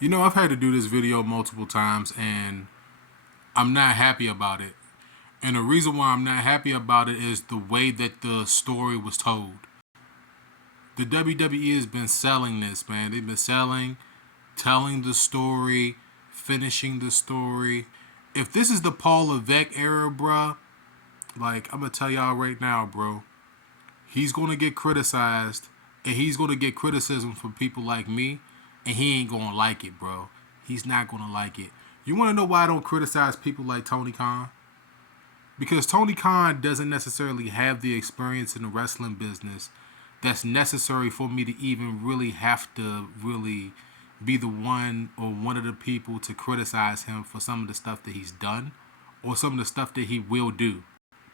You know, I've had to do this video multiple times and I'm not happy about it. And the reason why I'm not happy about it is the way that the story was told. The WWE has been selling this, man. They've been selling, telling the story, finishing the story. If this is the Paul Levesque era, bruh, like, I'm going to tell y'all right now, bro, he's going to get criticized, and he's going to get criticism from people like me, and he ain't going to like it, bro. He's not going to like it. You want to know why I don't criticize people like Tony Khan? Because Tony Khan doesn't necessarily have the experience in the wrestling business that's necessary for me to even really have to really be the one or one of the people to criticize him for some of the stuff that he's done or some of the stuff that he will do.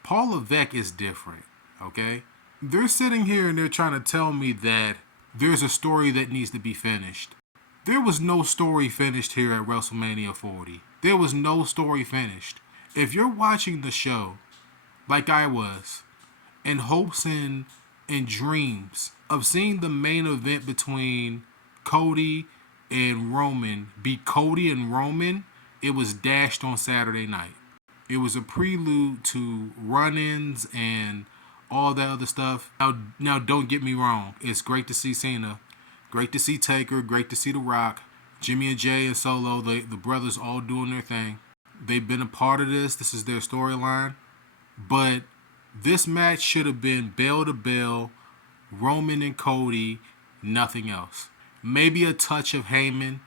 Paul Levesque is different, okay? They're sitting here and they're trying to tell me that there's a story that needs to be finished. There was no story finished here at WrestleMania 40. There was no story finished. If you're watching the show, like I was, in hopes and dreams of seeing the main event between Cody and Roman be Cody and Roman, it was dashed on Saturday night. It was a prelude to run-ins and all that other stuff. Now, don't get me wrong. It's great to see Cena, great to see Taker, great to see The Rock, Jimmy and Jay and Solo. The brothers all doing their thing. They've been a part of this. This is their storyline. But this match should have been bell to bell, Roman and Cody, nothing else. Maybe a touch of Heyman,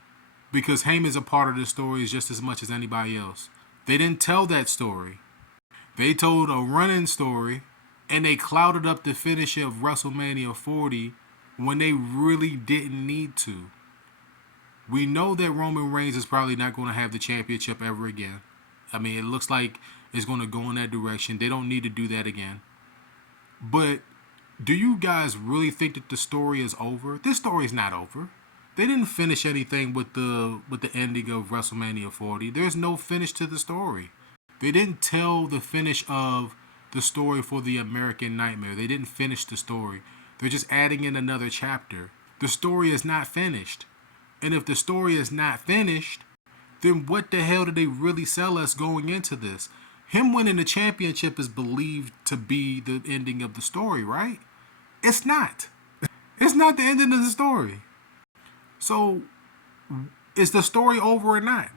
because Heyman's a part of the story just as much as anybody else. They didn't tell that story. They told a running story, and they clouded up the finish of WrestleMania 40 when they really didn't need to. We know that Roman Reigns is probably not going to have the championship ever again. I mean, it looks like it's going to go in that direction. They don't need to do that again. But do you guys really think that the story is over? This story is not over. They didn't finish anything with the ending of WrestleMania 40. There's no finish to the story. They didn't tell the finish of the story for the American Nightmare. They didn't finish the story. They're just adding in another chapter. The story is not finished. And if the story is not finished, then what the hell did they really sell us going into this? Him winning the championship is believed to be the ending of the story, right? It's not. It's not the ending of the story. So, is the story over or not?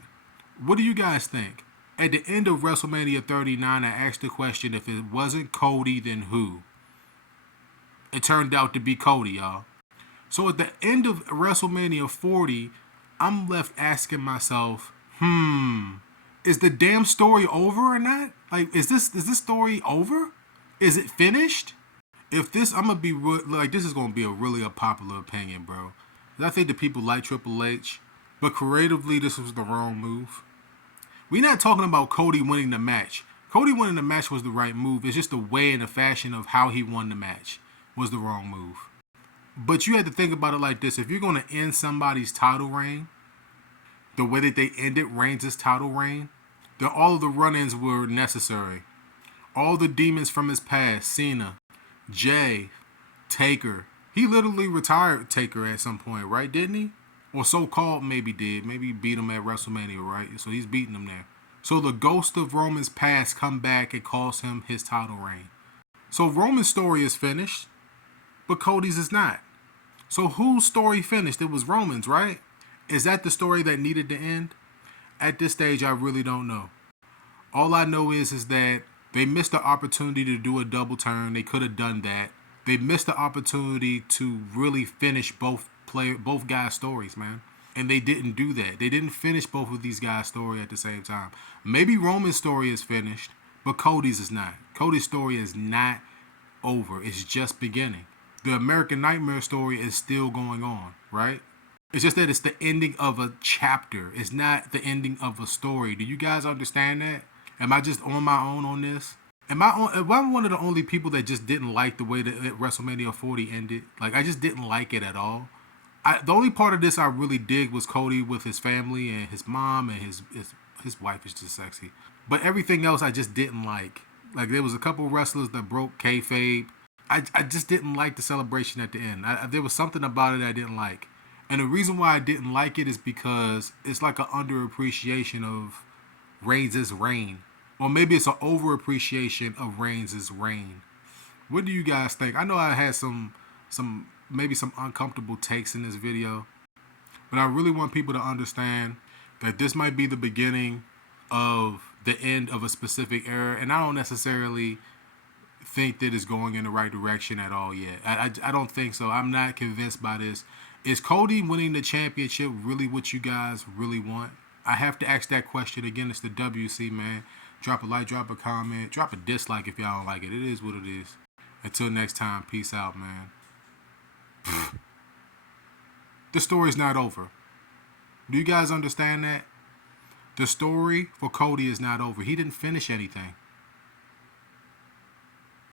What do you guys think? At the end of WrestleMania 39, I asked the question, if it wasn't Cody, then who? It turned out to be Cody, y'all. So at the end of WrestleMania 40, I'm left asking myself, is the damn story over or not? Like, is this story over? Is it finished? If this, I'm gonna be like, this is gonna be a really a popular opinion, bro. I think the people like Triple H, but creatively, this was the wrong move. We're not talking about Cody winning the match. Cody winning the match was the right move. It's just the way and the fashion of how he won the match was the wrong move. But you had to think about it like this. If you're going to end somebody's title reign, the way that they ended Reigns' title reign, then all of the run-ins were necessary. All the demons from his past, Cena, Jay, Taker. He literally retired Taker at some point, right? Didn't he? Or so-called maybe did. Maybe he beat him at WrestleMania, right? So he's beating him there. So the ghost of Roman's past come back and cost him his title reign. So Roman's story is finished, but Cody's is not. So whose story finished? It was Roman's, right? Is that the story that needed to end? At this stage, I really don't know. All I know is that they missed the opportunity to do a double turn. They could have done that. They missed the opportunity to really finish both guys' stories, man. And they didn't do that. They didn't finish both of these guys' story at the same time. Maybe Roman's story is finished, but Cody's is not. Cody's story is not over. It's just beginning. The American Nightmare story is still going on, right? It's just that it's the ending of a chapter. It's not the ending of a story. Do you guys understand that? Am I just on my own on this? Am I one of the only people that just didn't like the way that WrestleMania 40 ended? Like, I just didn't like it at all. The only part of this I really dig was Cody with his family and his mom and his wife is just sexy. But everything else I just didn't like. Like, there was a couple wrestlers that broke kayfabe. I just didn't like the celebration at the end. There was something about it I didn't like. And the reason why I didn't like it is because it's like an underappreciation of Reigns' reign. Or maybe it's an overappreciation of Reigns' reign. What do you guys think? I know I had some maybe some uncomfortable takes in this video, but I really want people to understand that this might be the beginning of the end of a specific era, and I don't necessarily think that it's going in the right direction at all yet. I don't think so. I'm not convinced by this. Is Cody winning the championship really what you guys really want? I have to ask that question again. It's the WC, man. Drop a like, drop a comment, drop a dislike if y'all don't like it. It is what it is. Until next time, peace out, man. The story's not over. Do you guys understand that? The story for Cody is not over. He didn't finish anything.